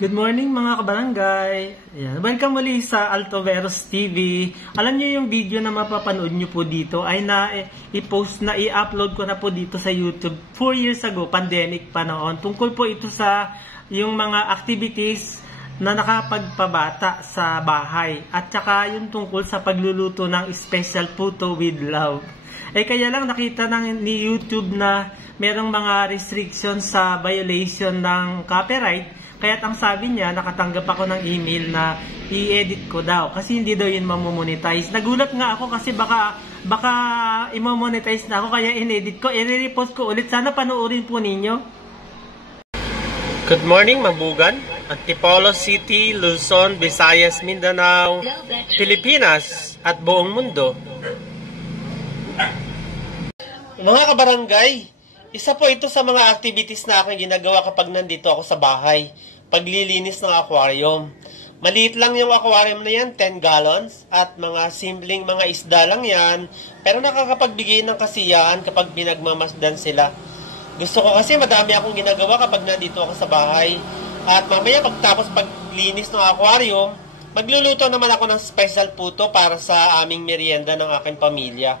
Good morning mga kabarangay. Ayan. Welcome muli sa Altoveros TV. Alam niyo yung video na mapapanood niyo po dito ay i-post na i-upload ko na po dito sa YouTube 4 years ago, pandemic pa noon. Tungkol po ito sa yung mga activities na nakapagpabata sa bahay at saka yung tungkol sa pagluluto ng special puto with love. Kaya lang nakita ni YouTube na merong mga restrictions sa violation ng copyright. Kaya't ang sabi niya, nakatanggap ako ng email na i-edit ko daw. Kasi hindi daw yun mamomonetize. Nagulat nga ako kasi baka i-monetize na ako. Kaya in-edit ko. I-repost ko ulit. Sana panoorin po ninyo. Good morning, Mambugan. Antipolo City, Luzon, Visayas, Mindanao, Pilipinas, at buong mundo. Mga kabarangay, isa po ito sa mga activities na aking ginagawa kapag nandito ako sa bahay. Paglilinis ng aquarium. Maliit lang yung aquarium na yan, 10 gallons. At mga simpleng mga isda lang yan. Pero nakakapagbigay ng kasiyahan kapag pinagmamasdan sila. Gusto ko kasi madami akong ginagawa kapag nandito ako sa bahay. At mamaya pagtapos paglinis ng aquarium, magluluto naman ako ng special puto para sa aming merienda ng aking pamilya.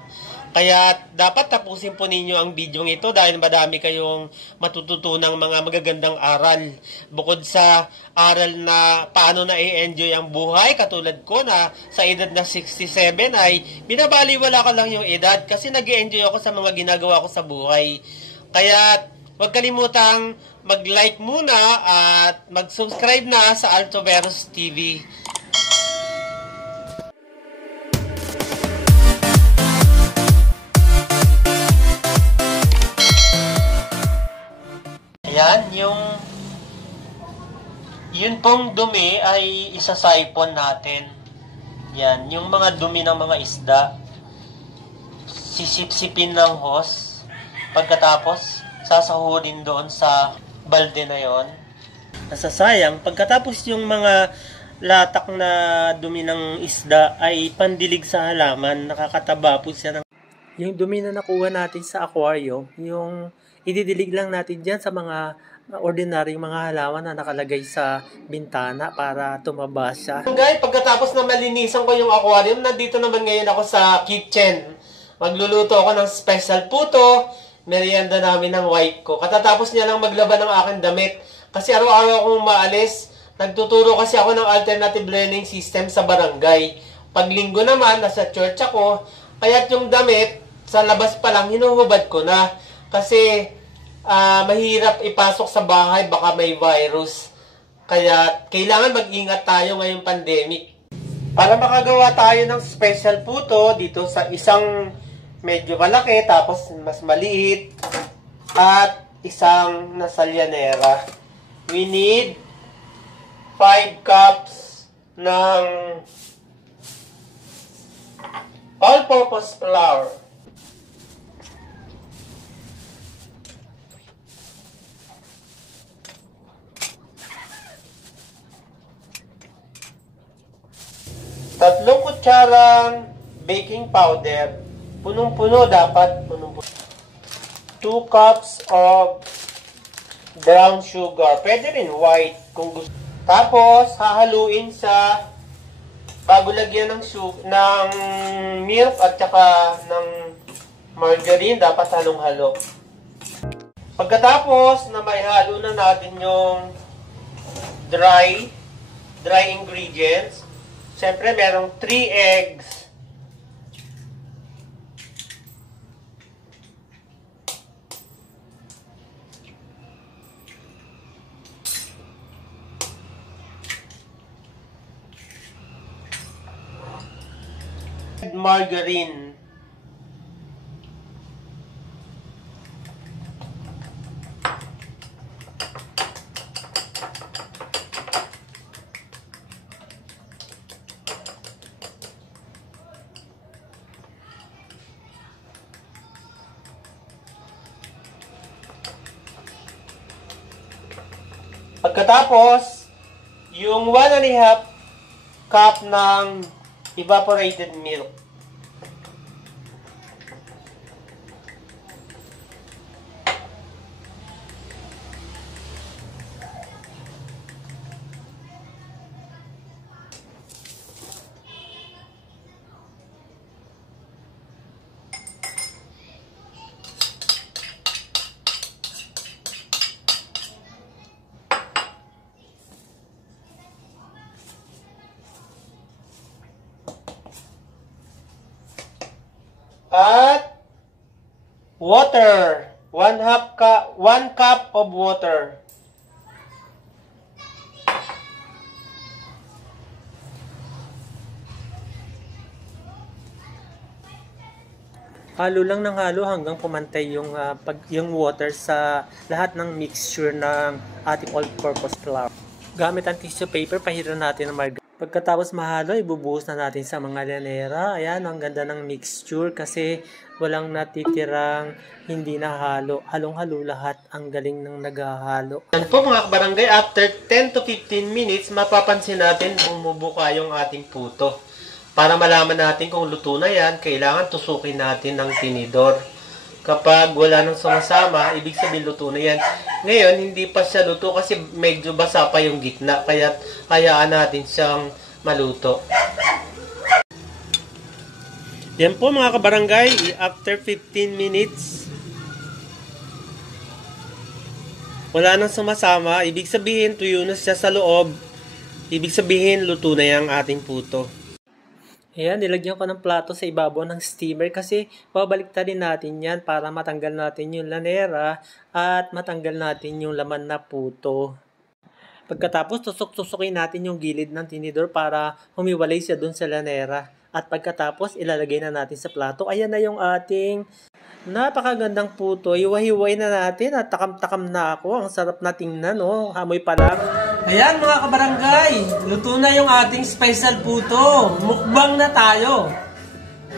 Kaya dapat tapusin po ninyo ang video ito dahil madami kayong matututunang mga magagandang aral. Bukod sa aral na paano na i-enjoy ang buhay, katulad ko na sa edad na 67 ay binabaliwala ko lang yung edad kasi nag-enjoy ako sa mga ginagawa ko sa buhay. Kaya huwag kalimutang mag-like muna at mag-subscribe na sa Altoveros TV. Ayan, yun pong dumi ay isa-siphon natin. Yan, yung mga dumi ng mga isda, sisip-sipin ng hose. Pagkatapos, sasahurin doon sa balde na yon. Nasasayang, pagkatapos yung mga latak na dumi ng isda ay pandilig sa halaman, nakakataba po siya ng... Yung dumi na nakuha natin sa aquarium, yung ididilig lang natin dyan sa mga ordinaryong mga halaman na nakalagay sa bintana para tumaba siya. Guys, pagkatapos na malinisan ko yung aquarium, nandito naman ngayon ako sa kitchen. Magluluto ako ng special puto, merienda namin ng wife ko. Katatapos niya lang maglaban ng aking damit. Kasi araw-araw akong maalis, nagtuturo kasi ako ng alternative learning system sa barangay. Pag linggo naman, nasa church ako, kaya't yung damit, sa labas pa lang, hinuhubad ko na. Kasi mahirap ipasok sa bahay, baka may virus. Kaya kailangan mag-ingat tayo ngayong pandemic. Para makagawa tayo ng special puto dito sa isang medyo malaki, tapos mas maliit, at isang nasalyanera. We need 5 cups ng all-purpose flour. Tatlong kutsarang baking powder. Punong-puno dapat. Punong-puno. 2 cups of brown sugar. Pwede rin white kung gusto. Tapos, hahaluin sa bago lagyan ng milk at saka ng margarine. Dapat halong-halo. Pagkatapos na maihalo na natin yung dry ingredients, siyempre, merong 3 eggs. Margarine. Pagkatapos, yung 1½ cup ng evaporated milk. At water. 1 cup of water. Halo lang ng halo hanggang pumantay yung water sa lahat ng mixture ng ating all-purpose flour. Gamit ang tissue paper, pahiran natin ng margarine. Pagkatapos mahalo, ibubuhos na natin sa mga lanera. Ayan, ang ganda ng mixture kasi walang natitirang hindi nahalo. Halong-halo lahat. Ang galing ng naghahalo. Yan po mga kabarangay, after 10 to 15 minutes, mapapansin natin bumubuka yung ating puto. Para malaman natin kung luto na yan, kailangan tusukin natin ng tinidor. Kapag wala nang sumasama, ibig sabihin luto na yan. Ngayon, hindi pa siya luto kasi medyo basa pa yung gitna. Kaya hayaan natin siyang maluto. Yan po mga kabarangay, after 15 minutes, wala nang sumasama. Ibig sabihin, tuyo na siya sa loob. Ibig sabihin, luto na yung ating puto. Ayan, nilagyan ko ng plato sa ibabaw ng steamer kasi babaliktadin natin yan para matanggal natin yung lanera at matanggal natin yung laman na puto. Pagkatapos, tusok-tusokin natin yung gilid ng tinidor para humiwalay siya dun sa lanera. At pagkatapos, ilalagay na natin sa plato. Ayan na yung ating napakagandang puto. Hiwa-hiway na natin at takam-takam na ako. Ang sarap na tingnan, oh. Amoy pa lang. Ayan mga kabarangay, luto na yung ating special puto. Mukbang na tayo.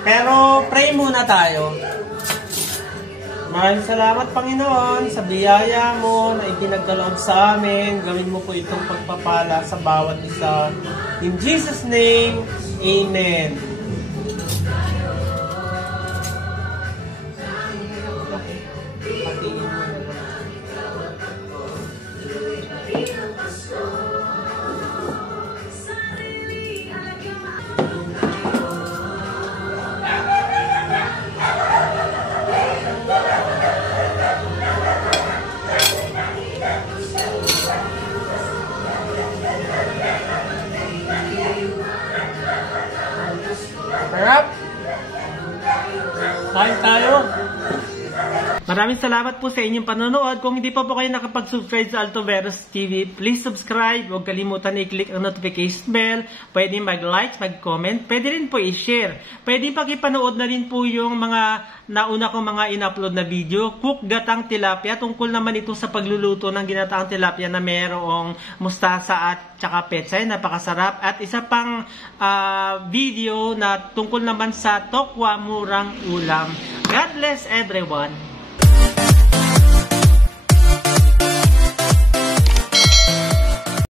Pero pray muna tayo. Maraming salamat Panginoon sa biyaya mo na ipinagkaloob sa amin. Gawin mo po itong pagpapala sa bawat isa. In Jesus' name, Amen. Harap! Kain tayo! Maraming salamat po sa inyong panonood. Kung hindi pa po kayo nakapag-subscribe sa Altoveros TV, please subscribe. Huwag kalimutan na i-click ang notification bell. Pwede mag-like, mag-comment. Pwede rin po i-share. Pwede pakipanood na rin po yung mga nauna kong mga in-upload na video. Cook Gatang Tilapia. Tungkol naman ito sa pagluluto ng ginataang tilapia na mayroong mustasa at tsaka petsay. Napakasarap. At isa pang video na tungkol naman sa tokwa murang ulam. God bless everyone.